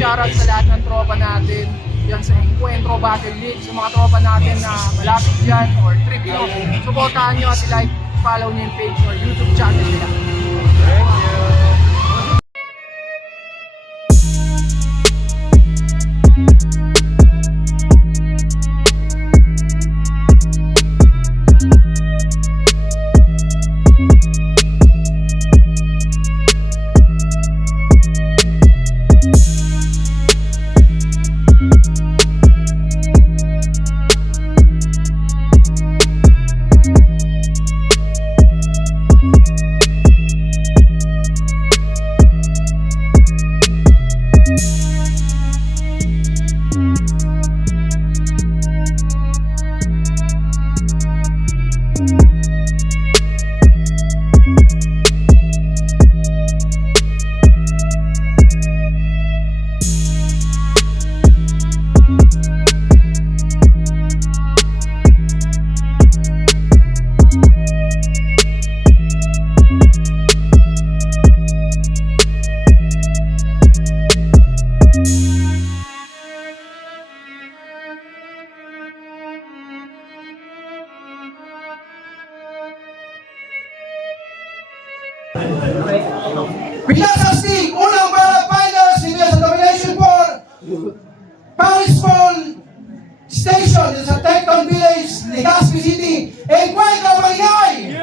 shoutout sa lahat ng tropa natin yan sa Encuentro Battle League, sa mga tropa natin na malapit dyan or trip nyo. Supportahan nyo at like, follow nyo yung page or YouTube channel nila. Thank you. Pinasastig, unang para finals hindi sa domination for Paris Fall Station sa Tecton Village, Legazpi City, Encuentro Maligay!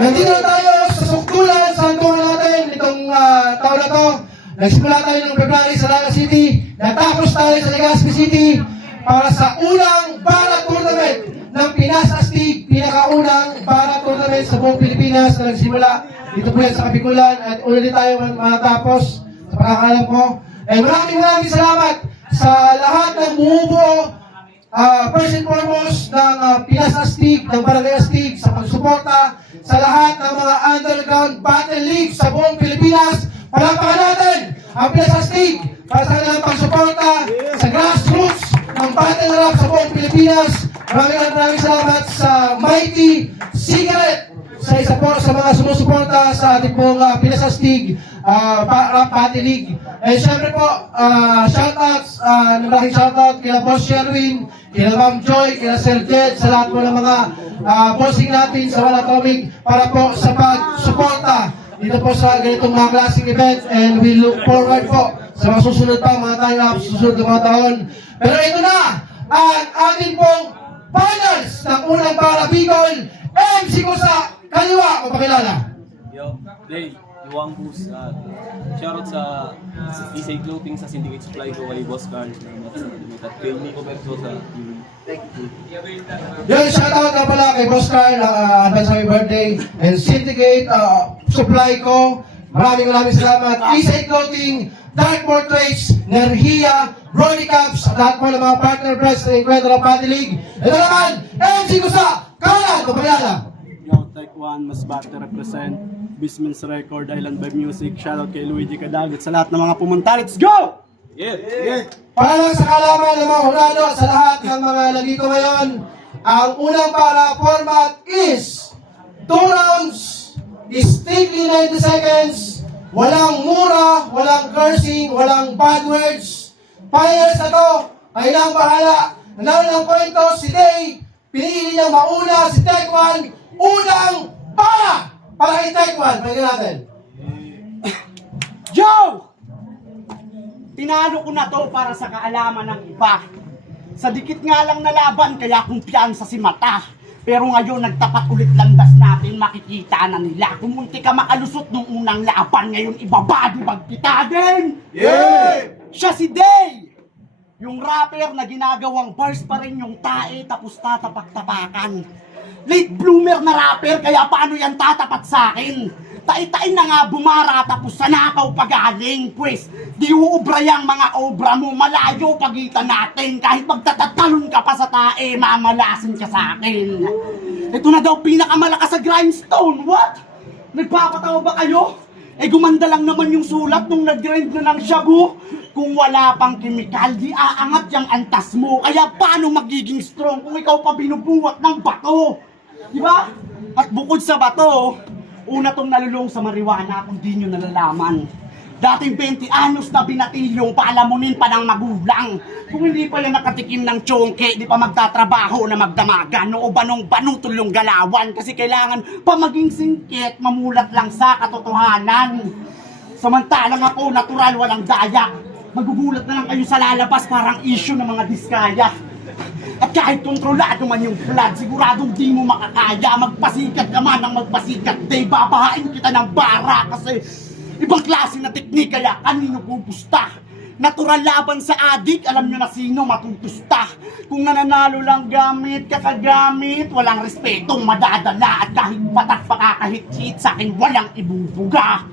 Nandito na tayo sa suktulan sa hantungan natin itong taon na to. Nagsimula tayo ng February sa Naga City, natapos tayo sa Legazpi City para sa unang para tournament ng Pinas Astig, pinakaunang para tournament sa buong Pilipinas na nagsimula dito po yan sa Kapikulan at una din tayo matapos sa pagkakalam ko. And maraming salamat sa lahat ng bumubuo first and foremost ng Pinas Astig, ng Barangay Astig sa pagsuporta sa lahat ng mga underground battle league sa buong Pilipinas. Palapakan natin ang Pinas Astig para sa kanilang pagsuporta sa grassroots ng battle rap sa buong Pilipinas. Maraming salamat sa Mighty Cigarette sa isa po sa mga sumusuporta sa ating pong Pinas Astig Rap Battle League. And syempre po, shoutouts, malaking shoutout kila Boss Sherwin, kila Ma'am Joy, kila Sir Jed, sa lahat po ng mga bossing natin sa Wala Atomic para po sa pagsuporta dito po sa ganitong mga klaseng event. And we look forward po sa mga susunod pa, mga time-up, susunod na mga taon. Pero ito na ang ating pong finals ng unang para Bicol. MC ko sa kaliwa o pakilala. Yo, Day, Iwang Boost. Shoutout sa Isay Clothing, sa Syndicate Supply ko, kay Boss Carl. At kay Nico Berto sa TV. Thank you. Yung shoutout na pala kay Boss Carl, advance happy birthday. And Syndicate Supply ko. Maraming salamat. Isay Clothing, Dark Portraits, Nerhia, Ronnie Caps, at lahat po ng mga partner press ng Encuentro Battle League. Ito naman, MC ko sa kanan o pakilala. Yo, Tech One, Masbate represent, Bisman's Record, Island by Music, shoutout kay Luigi Cadagot sa lahat ng mga pumunta. Let's go! Yeah! Para lang sa kalaman ng mga hunado sa lahat ng mga nandito ngayon, ang unang para format is 2 rounds, strictly 90 seconds, walang mura, walang cursing, walang bad words. Finals na to, ay lang bahala. Nanalo ng kwento si Day, pinili niyang mauna si Tech One, unang para kay Tech One. Pakinggan natin. Yo! Tinalo ko na to para sa kaalaman ng iba. Sa dikit nga lang na laban, kaya kumpiyansa si Mata. Pero ngayon, nagtapat ulit landas natin, makikita na nila. Kung munti ka makalusot nung unang laban, ngayon ibabadi magpita din! Yeah! Siya si Day! Yung rapper na ginagawang bars pa rin yung tae, tapos tatapak-tapakan. Late bloomer na rapper, kaya paano yan tatapat sa akin? Tai-tain na nga bumara, tapos sa nakaw pagaling. Pwes, di uubra yung mga obra mo, malayo pagitan natin. Kahit magtatatalon ka pa sa tae, mamalasin ka sa akin. Ito na daw pinakamalakas sa grindstone, what? Nagpapatawa ba kayo? Eh gumanda lang naman yung sulat nung nag-grind na ng shabu. Kung wala pang kemikal, di aangat yung antas mo. Kaya paano magiging strong kung ikaw pa binubuhat ng bato? Diba? At bukod sa bato, una tong nalulong sa marijuana kung di nyo nalalaman. Dating 20 anyos na binatilyong paalamunin pa ng magulang. Kung hindi pa yan nakatikim ng tsongke, di pa magtatrabaho na magdamagan o banong banutol yung galawan kasi kailangan pa maging singkit, mamulat lang sa katotohanan. Samantalang ako, natural, walang daya. Magugulat na lang kayo sa lalabas, parang issue ng mga diskaya. At kahit kontrolado man yung flood, siguradong di mo makakaya. Magpasikat ka man ng magpasikat, di babahain kita ng bara kasi ibang klase na teknik kaya kanino pupusta. Natural laban sa adik, alam nyo na sino matutusta. Kung nananalo lang gamit, kakagamit, walang respetong madadala. At kahit patak pakakahit-hit, sa akin walang ibubuga.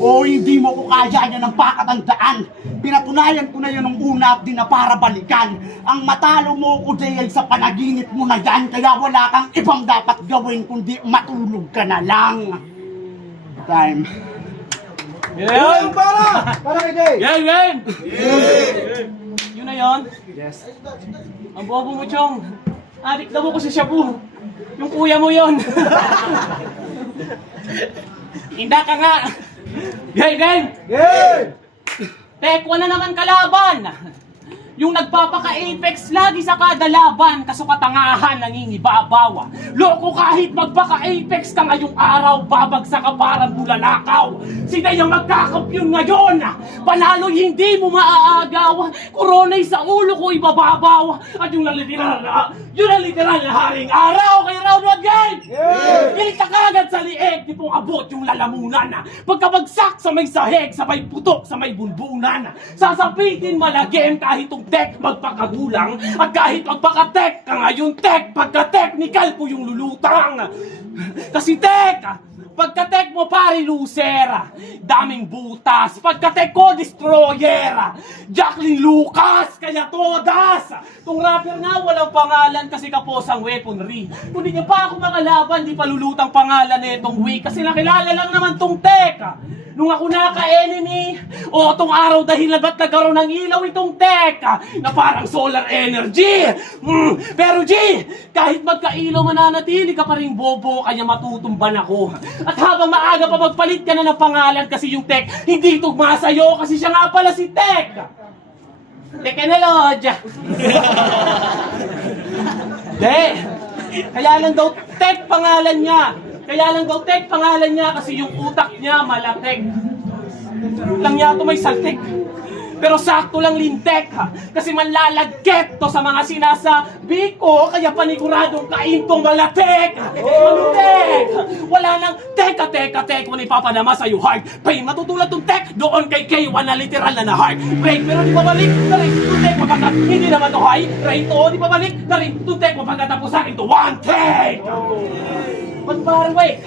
O hindi mo ko kaya yan ng pakatandaan. Pinatunayan ko na yun nung una at di na para balikan. Ang matalo mo ko di ay sa panaginip mo na yan. Kaya wala kang ibang dapat gawin kundi matulog ka na lang. Time. Yan! Para kay Jay! Yan! Yan! Yun na yun? Yes. Ang bobo mo, Chong. Adik daw ko sa Shabu. Yung kuya mo yun. Hinda ka nga. Yan! Yan! Yay! Tekwa na naman kalaban! Yung nagpapaka-apex lagi sa kada laban, kaso katangahan nangingibabaw. Loko kahit magpaka-apex ka ngayong araw, babagsak ka parang bulalakaw. Sila yung magkakampyon ngayon, panalo hindi mo maaagaw. Korona'y sa ulo ko ibababaw. At yung literal na haring araw kay Round 1 game! Pilit ka kagad sa lieg, di pong abot yung lalamunan. Pagkabagsak sa may saheg, sabay putok sa may bunbunan. Sasapitin malagim kahit itong tek magpakagulang. At kahit magpakatek ka ngayon tek, pagka-technical po yung lulutang. Kasi tek, pagka-tek mo pare loser, daming butas. Pagka-tek ko destroyer, Jacqueline Lucas, kaya todas. Tong rapper nga walang pangalan kasi kapos ang weaponry. Kung di niya pa ako makalaban, di palulutang pangalan na itong week. Kasi nakilala lang naman tong tek nung ako naka-enemy, o tong araw dahil na ba't nagkaroon ng ilaw itong tek na parang solar energy. Pero G, kahit magka-ilaw mananatili ka pa rin bobo, kaya matutumban ako. At habang maaga pa magpalit ka na ng pangalan kasi yung tek hindi tugma sa'yo kasi siya nga pala si tek. Teknology. De, kaya lang daw tek pangalan niya. Kaya lang daw tek pangalan niya kasi yung utak niya malatek. Lang niya ito may saltik. Pero sakto lang lintek kasi manlalagket to sa mga sinasabi ko. Kaya paniguradong kaintong malatek. Malutek! Wala nang teka, wala ipapanama sa'yo hard. Pain matutulad tong tek doon kay K1 na literal na heart. Break pero di babalik na rin tong tek mapagat. Hindi naman to high. Right to di babalik na rin tong tek mapagat. Tapos sa akin to one take. Ba't pare, wait?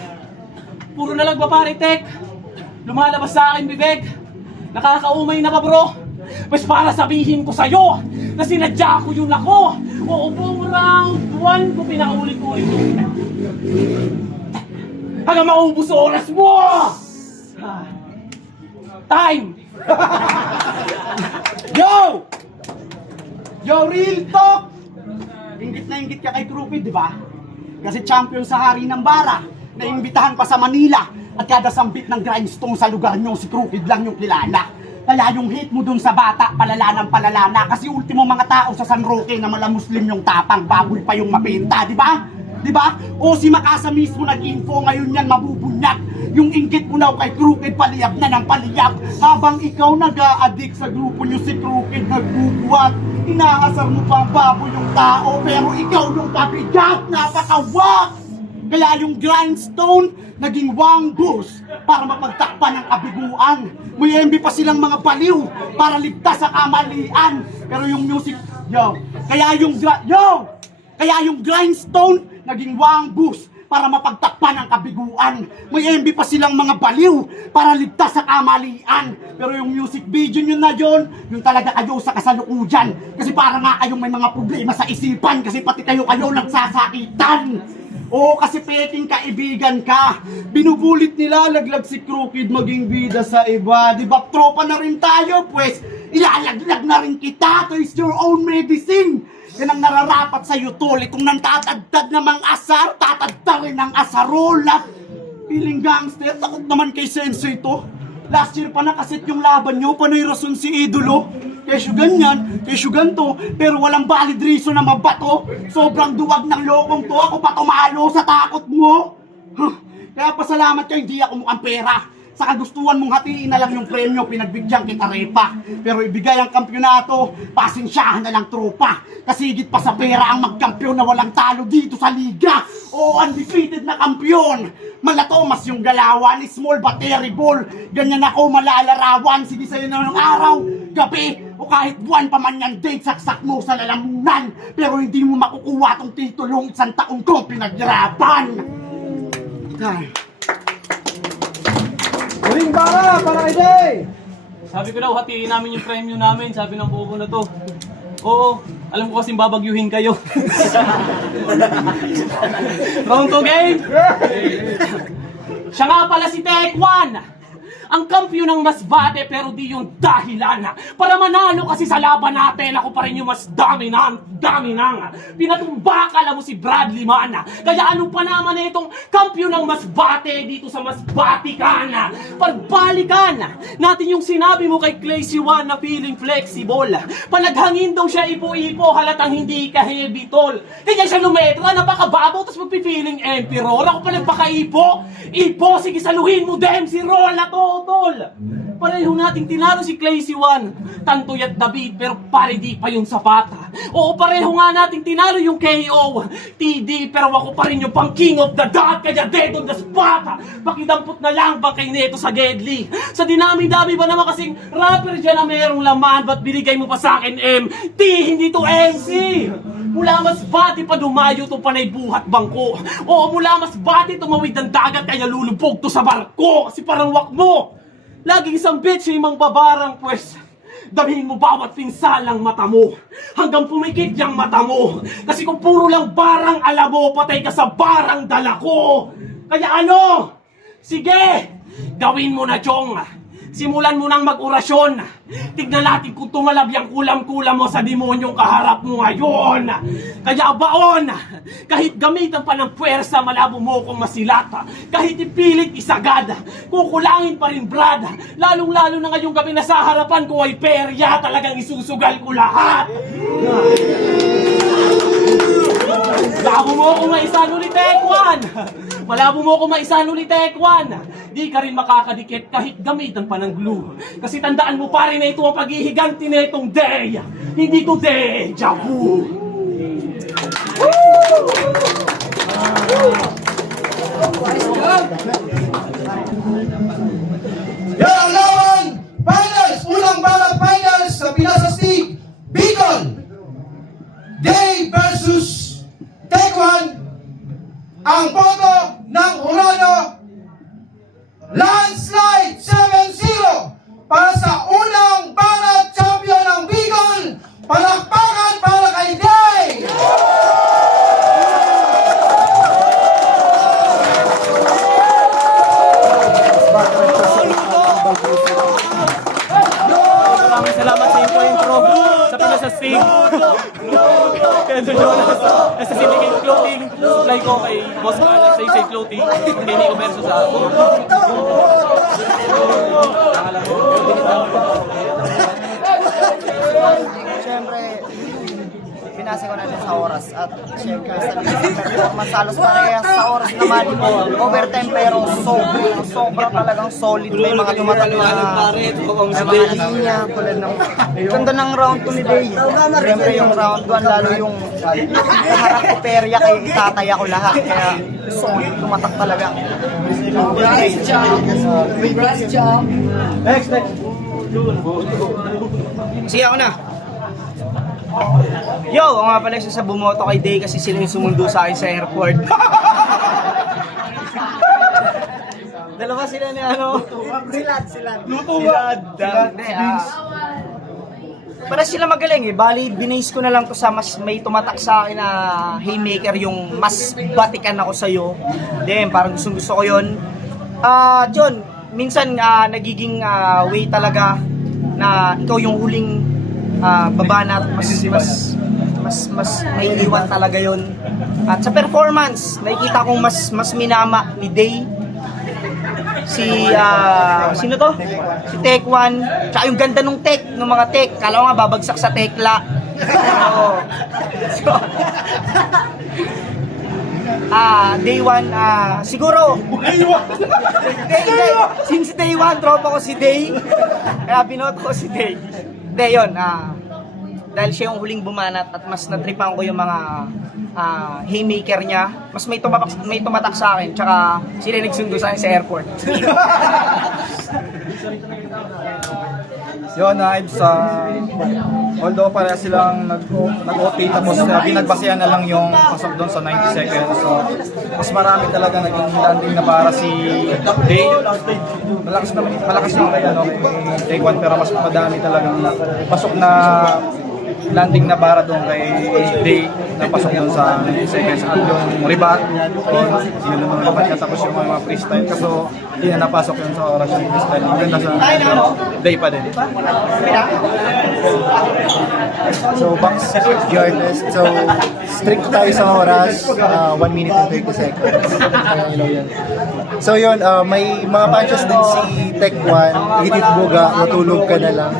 Puro na lang ba pare, tek? Lumalabas sa akin, bibig. Nakakaumay na ba, bro? Pues para sabihin ko sa'yo na sinadya ko yun ako. Oo, buong round 1 ko pinaulit-ulit yun. Hanggang maubos oras mo! Time! Yo! Yo, real talk! Ingit na ingit ka kay Krupid, di ba? Kasi champion sa hari ng bara, naimbitahan pa sa Manila, at kada sambit ng grindstone sa lugar nyo, si Krupid lang yung kilala. Kaya yung hate mo dun sa bata, palala ng palala na, kasi ultimo mga tao sa San Roque na mala Muslim yung tapang, baboy pa yung mabenta, di ba? Di ba? O si Makasa mismo nag-info ngayon yan mabubunyag. Yung inggit mo daw kay Krupid paliyab na ng paliyab. Habang ikaw nag-a-addict sa grupo nyo si Krupid nagbubuhat. Inaasar mo pa ang baboy yung tao pero ikaw yung pabigat, napakawak. Kaya yung grindstone naging wanggus para mapagtakpan ng kabiguan. May MB pa silang mga baliw para ligtas sa kamalian. Pero yung music, kaya yung grindstone naging wanggus para mapagtakpan ang kabiguan. May MB pa silang mga baliw para ligtas sa kamalian. Pero yung music video nyo na yun, yung talaga kayo sa kasalukuyan. Kasi para nga kayong may mga problema sa isipan. Kasi pati kayo nagsasakitan. Oo, kasi peking kaibigan ka. Binubulit nila, laglag si Crooked maging bida sa iba. Di ba, tropa na rin tayo, pues ilalaglag na rin kita. To is your own medicine. Yan ang nararapat sa'yo, tol. Kung nang tatagtad namang asar, tatagtad rin ang asarolat. Piling gangster, takot naman kay Sensei to. Last year pa nakaset yung laban nyo, panay rason si Idolo. Kesyo ganyan, kesyo ganto, pero walang valid reason na mabato. Sobrang duwag ng lokong to, ako pa tumalo sa takot mo. Huh. Kaya pasalamat ka, hindi ako mukhang pera. Sa kagustuhan mong hatiin na lang yung premyo, pinagbigyan kita repa. Pero ibigay ang kampyonato, pasensyahan na lang tropa. Kasi higit pa sa pera ang magkampyon na walang talo dito sa liga. O undefeated na kampyon. Malatomas yung galawan, small but terrible. Ganyan ako malalarawan, sige sa'yo na ng araw, gabi, o kahit buwan pa man yan date, saksak mo sa lalamunan. Pero hindi mo makukuha tong titulong isang taong kong pinaghirapan. Ay. Huling bala para kay Day! Sabi ko daw, hatiin namin yung premyo namin, sabi ng bobo na to. Oo, alam ko kasing babagyuhin kayo. Round 2 game! Siya nga pala si Tekwan! Ang kampiyon ng Masbate pero di yung dahilan. Para manalo kasi sa laban natin, ako pa rin yung mas dami nang. Pinatumba ka lang mo si Bradley Man. Kaya ano pa naman na itong kampiyon ng Masbate dito sa Masbatikan? Pagbalikan natin yung sinabi mo kay Claycy One na feeling flexible. Panaghangin daw siya ipo-ipo, halatang hindi ka heavy tol. Kaya siya lumetra, napakababaw, tapos magpi-feeling emperor. Ako pa nagpaka-ipo. Ipo, sige saluhin mo dem si Rola to. Tol, pareho nating tinalo si Claycy One, Tantoy at David, pero pare di pa yung Zapata. Oo, pareho nga nating tinalo yung KO, TD, pero ako pa rin yung pang king of the dot, kaya dead on the Zapata. Pakidampot na lang ba kay Neto sa Gedli? Sa dinami-dami ba naman kasing rapper dyan na merong laman, ba't binigay mo pa sa akin MT, hindi to MC? Mula Masbate pa dumayo to panay buhat bangko. Oo, mula Masbate tumawid ng dagat kaya lulubog to sa barko. Kasi parang wak mo. Laging isang bitch yung babarang pwes. Damihin mo bawat pinsalang mata mo. Hanggang pumikit yung mata mo. Kasi kung puro lang barang alam mo, patay ka sa barang dala ko. Kaya ano? Sige, gawin mo na, Chong. Simulan mo nang mag-orasyon. Tignan natin kung tumalab yung kulam-kulam mo sa demonyong kaharap mo ngayon. Kaya baon, kahit gamitan pa ng puwersa, malabo mo kong masilata. Kahit ipilit isagad, kukulangin pa rin brad. Lalong-lalo na ngayong gabi na sa harapan ko ay perya, talagang isusugal ko lahat. Malabo mo kung maisan ulit, Tekwan! Malabo mo kung maisan ulit, Tekwan! Di ka rin makakadikit kahit gamitan pa ng glue. Kasi tandaan mo pa rin na ito ang paghihiganti na itong day. Hindi to deja vu. Yan ang laban! Finals! Unang balang finals sa Pinas Astig, Bicol! Day versus Tekwan. Ang boto ng Hurado, landslide 7-0 para sa unang banat champion ng Bicol. Palakpakan para kay Day! Maraming salamat sa intro sa Pinas Astig. Kaya Jonas, sa Syndicate Clothing, supply ko kay Boss Alan sa Isay Clothing, kay Nico Verso sa Siyempre, pinasa ko natin sa oras at siyempre sa performance halos parehas sa oras naman overtime pero sobra talagang solid. May mga tumatak na may mga linya tulad ng ganda ng round 2 ni Day. Siyempre yung round 1 lalo yung kaharap ko perya kay itataya ko lahat kaya solid tumatak talaga. Congrats, Chong! Next. Sige ako na. Yo, ako nga pala isa sa bumoto kay Day kasi sila yung sumundo sa akin sa airport. Dalawa sila ni ano? Silad. Para sila magaling eh. Bali, binase ko na lang to sa mas may tumatak sa akin na haymaker yung mas batikan ako sa'yo. Then, parang gusto ko yun. John, minsan nagiging way talaga na ikaw yung huling babanat, mas may iwan talaga yon. At sa performance, nakikita kong mas minama ni Day sino to? Si Tech One. Tsaka yung ganda nung tech, ng mga tech. Kala ko nga babagsak sa tekla. So, day one, siguro. Since day one, tropa ko si Day. Kaya binoto ko si Day. Day yun, dahil siya yung huling bumanat at mas natripan ko yung mga haymaker niya. Mas may tumatak sa akin, tsaka sila nagsundo sa akin sa airport. Yun, Ives, although para silang nag-OT tapos binagbasehan na lang yung pasok doon sa 90 seconds. So, mas marami talaga naging landing na para si Day. Malakas naman kay Take One, pero mas madami talagang pasok na landing na para doon kay Day na pasok doon sa 90 seconds. At yung rebat, yun naman rebat niya tapos yung mga freestyle. Kaso hindi na napasok yun sa oras yung freestyle. Ang ganda sa Day pa din. So, back regardless. So, strict tayo sa oras, 1 minute and 30 seconds. So, yun, may mga punches din si Tech One, hitit buga, matulog ka na lang.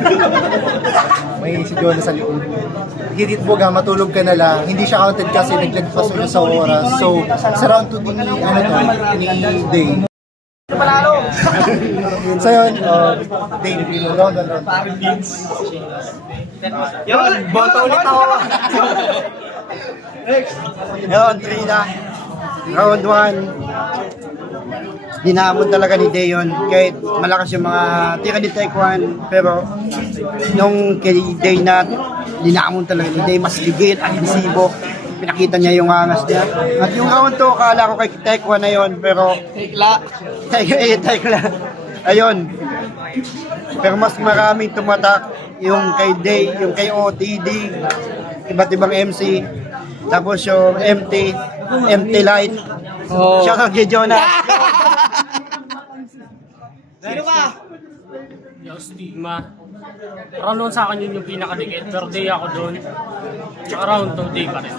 May si John sa likod. Hitit buga, matulog ka na lang. Hindi siya counted kasi naglagpas siya sa oras. So, sa round 2 din ni Day. Panalo! So, yun, Day, round on round. Yun, boto ulit ako. Yun, 3 na. Round 1. Dinamon talaga ni Day yun. Kahit malakas yung mga tira ni Tech One. Pero nung kay Day na dinamon talaga ni Day, mas ligid, agresibo. Pinakita niya yung angas niya. At yung round 2, akala ko kay Tech One na yun. Pero Tekla. Ayun. Pero mas maraming tumatak yung kay Day, yung kay OTD, iba't ibang MC. Tapos yung MT Light. Shout out kay Jonas. Sino ba? Yung stigma. Round 1 sa akin yun yung pinakadikit, pero Day ako doon. Tsaka round 2, Day pa rin.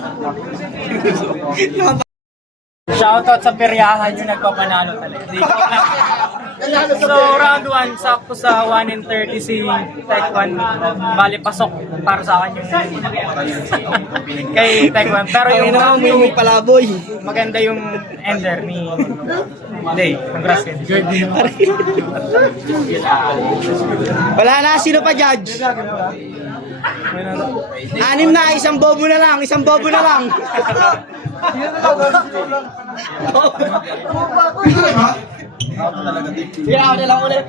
Shoutout sa peryahan yung nagpapanalo talaga. So round 1, sakto sa 1 and 30 si Tech One. Bali pasok para sa akin yung kay Tech One. Pero yung palaboy. maganda yung ender ni Day. Congrats kay Day. Wala na, sino pa judge? 6 na, isang bobo na lang. Pili ba? Hindi ako na lang ulit.